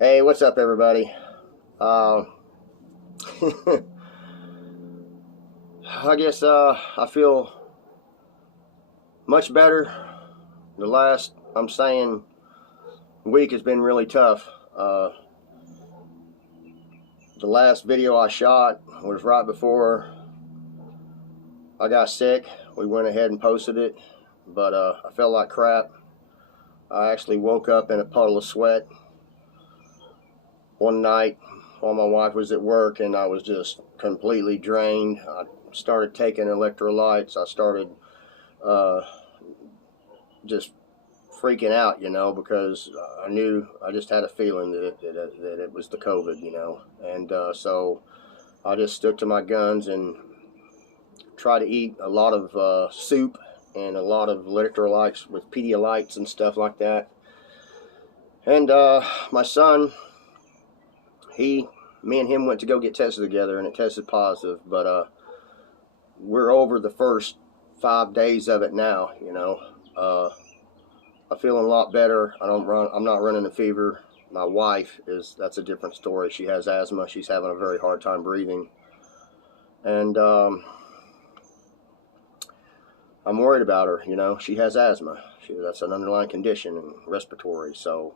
Hey, what's up, everybody? Uh, I guess I feel much better. The last, I'm saying, week has been really tough. The last video I shot was right before I got sick. We went ahead and posted it, but I felt like crap. I actually woke up in a puddle of sweat one night while my wife was at work, and I was just completely drained. I started taking electrolytes. I started uh, just freaking out, because I just had a feeling that it was the COVID, and so I just stuck to my guns and tried to eat a lot of soup and a lot of electrolytes with Pedialytes and stuff like that. And my son, me and him went to go get tested together, and it tested positive, but we're over the first 5 days of it now. I'm feeling a lot better. I'm not running a fever. My wife that's a different story. She has asthma. She's having a very hard time breathing. And I'm worried about her. She has asthma. That's an underlying condition and respiratory. So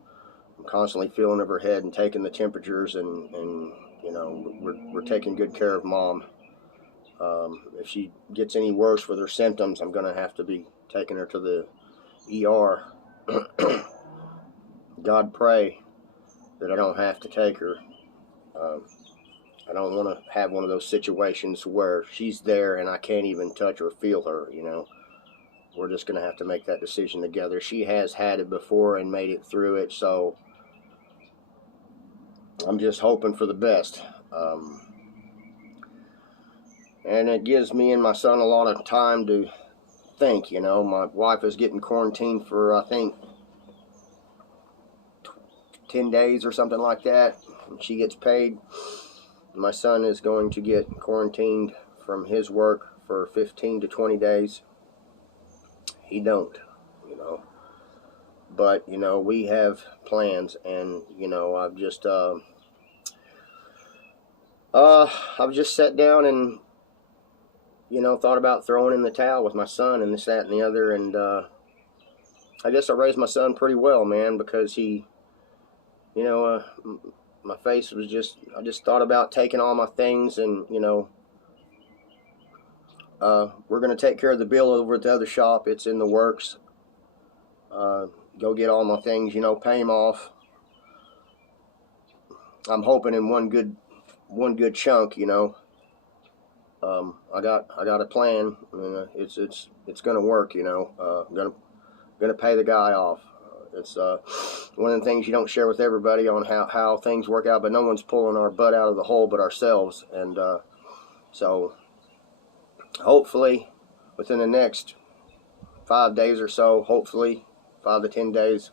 I'm constantly feeling of her head and taking the temperatures, and we're taking good care of Mom. If she gets any worse with her symptoms, I'm going to have to be taking her to the ER. God, pray that I don't have to take her. I don't want to have one of those situations where she's there and I can't even touch or feel her. We're just going to have to make that decision together. She has had it before and made it through it, so I'm just hoping for the best. And it gives me and my son a lot of time to think. My wife is getting quarantined for, I think, 10 days or something like that. She gets paid. My son is going to get quarantined from his work for 15 to 20 days. He don't, but we have plans, and I've just sat down and thought about throwing in the towel with my son and this, that, and the other. And I guess I raised my son pretty well, man, because he, my face was I just thought about taking all my things, and we're going to take care of the bill over at the other shop. It's in the works. Go get all my things, pay him off. I'm hoping in one good chunk, I got a plan. It's gonna work, I'm gonna pay the guy off. It's one of the things you don't share with everybody on how things work out, but no one's pulling our butt out of the hole but ourselves. And so hopefully within the next 5 days or so, hopefully 5 to 10 days,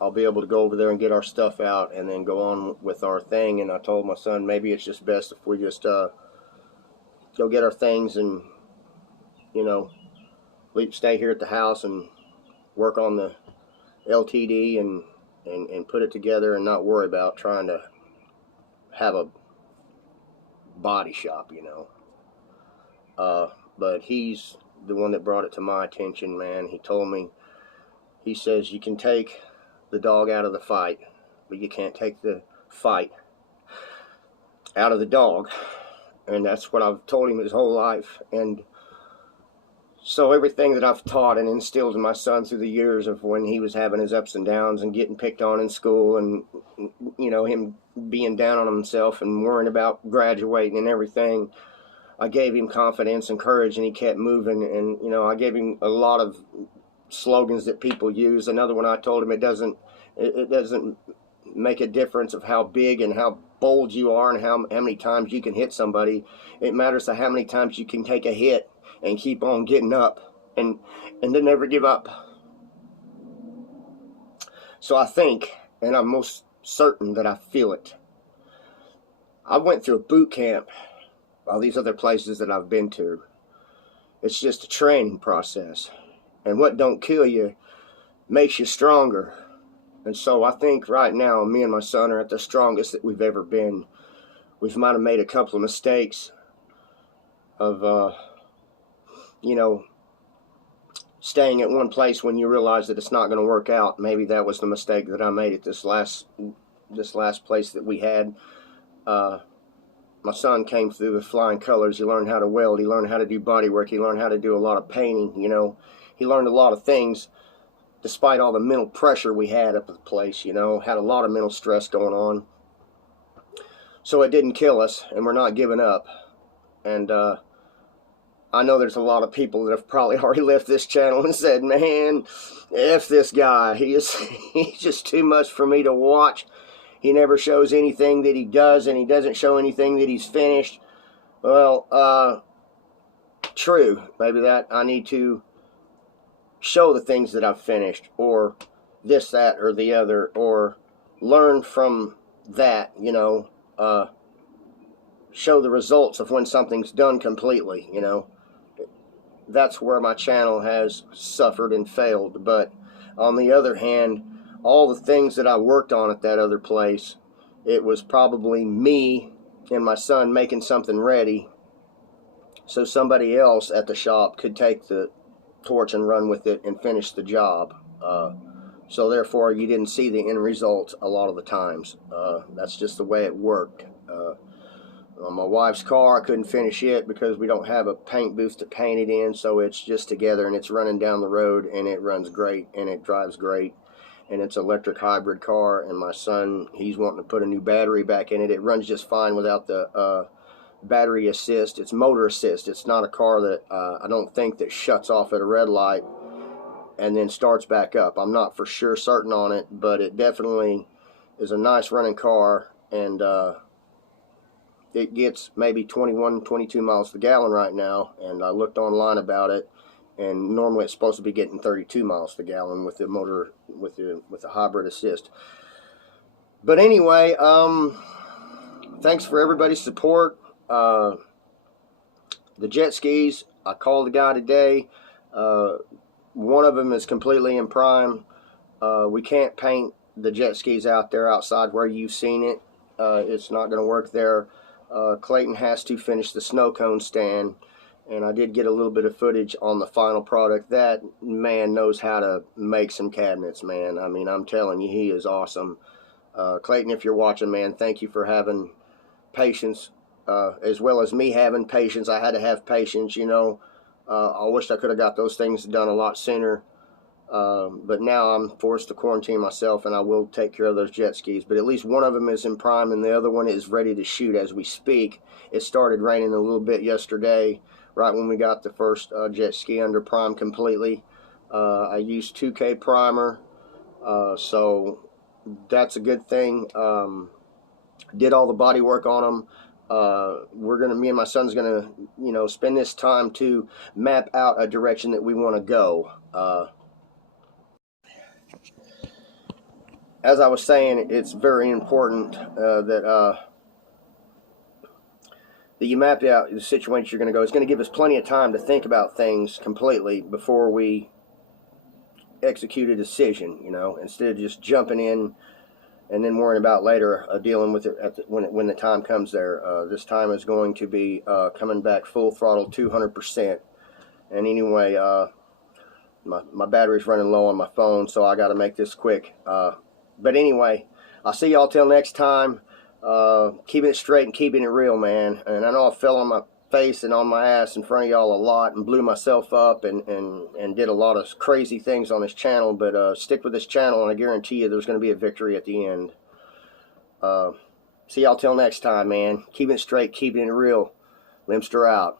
I'll be able to go over there and get our stuff out and then go on with our thing. And I told my son maybe it's just best if we just go get our things and stay here at the house and work on the LTD and put it together and not worry about trying to have a body shop, but he's the one that brought it to my attention, man. He told me, he says, you can take the dog out of the fight, but you can't take the fight out of the dog. And that's what I've told him his whole life. And so everything that I've taught and instilled in my son through the years of when he was having his ups and downs and getting picked on in school, and him being down on himself and worrying about graduating and everything, I gave him confidence and courage, and he kept moving. And I gave him a lot of slogans that people use. Another one I told him, it doesn't make a difference of how big and how bold you are and how many times you can hit somebody. It matters to how many times you can take a hit and keep on getting up and then never give up. So I think, and I'm most certain that I feel it. I went through a boot camp, all these other places that I've been to. It's just a training process. And what don't kill you makes you stronger. And so I think right now, me and my son are at the strongest that we've ever been. We might have made a couple of mistakes of, you know, staying at one place when you realize that it's not going to work out. Maybe that was the mistake that I made at this last place that we had. My son came through with flying colors. He learned how to weld. He learned how to do body work. He learned how to do a lot of painting. You know, he learned a lot of things despite all the mental pressure we had up at the place. You know, had a lot of mental stress going on. So it didn't kill us, and we're not giving up. And I know there's a lot of people that have probably already left this channel and said, man, F this guy. He's just too much for me to watch. He never shows anything that he does, and he doesn't show anything that he's finished. Well, true. Maybe that I need to show the things that I've finished, or this, that, or the other, or learn from that, you know, show the results of when something's done completely, you know. That's where my channel has suffered and failed. But on the other hand, all the things that I worked on at that other place, it was probably me and my son making something ready so somebody else at the shop could take the torch and run with it and finish the job. So therefore you didn't see the end result a lot of the times. That's just the way it worked. On my wife's car, I couldn't finish it because we don't have a paint booth to paint it in, so it's just together, and it's running down the road, and it runs great, and it drives great, and it's an electric hybrid car. And my son, he's wanting to put a new battery back in it. It runs just fine without the battery assist. It's motor assist. It's not a car that I don't think that shuts off at a red light and then starts back up. I'm not for sure certain on it, but it definitely is a nice running car, and it gets maybe 21, 22 miles per gallon right now, and I looked online about it, and normally it's supposed to be getting 32 miles per gallon with the motor, with the hybrid assist. But anyway, thanks for everybody's support. The jet skis, I called the guy today. One of them is completely in prime. We can't paint the jet skis out there outside where you've seen it. It's not going to work there. Clayton has to finish the snow cone stand, and I did get a little bit of footage on the final product. That man knows how to make some cabinets, man. I mean, I'm telling you, he is awesome. Clayton, if you're watching, man, thank you for having patience, as well as me having patience. I had to have patience, you know. I wish I could have got those things done a lot sooner. But now I'm forced to quarantine myself, and I will take care of those jet skis. But at least one of them is in prime, and the other one is ready to shoot as we speak. It started raining a little bit yesterday, right when we got the first jet ski under prime completely. I used 2K primer, so that's a good thing. Did all the body work on them. Me and my son's gonna, you know, spend this time to map out a direction that we want to go. As I was saying, it's very important that you map out the situation you're going to go. It's going to give us plenty of time to think about things completely before we execute a decision, you know, instead of just jumping in and then worrying about later dealing with it when the time comes there. This time is going to be coming back full throttle, 200%. And anyway, my battery's running low on my phone, so I got to make this quick. But anyway, I'll see y'all till next time. Keeping it straight and keeping it real, man. And I know I fell on my face and on my ass in front of y'all a lot and blew myself up and did a lot of crazy things on this channel. But stick with this channel, and I guarantee you there's going to be a victory at the end. See y'all till next time, man. Keeping it straight, keeping it real. Limster out.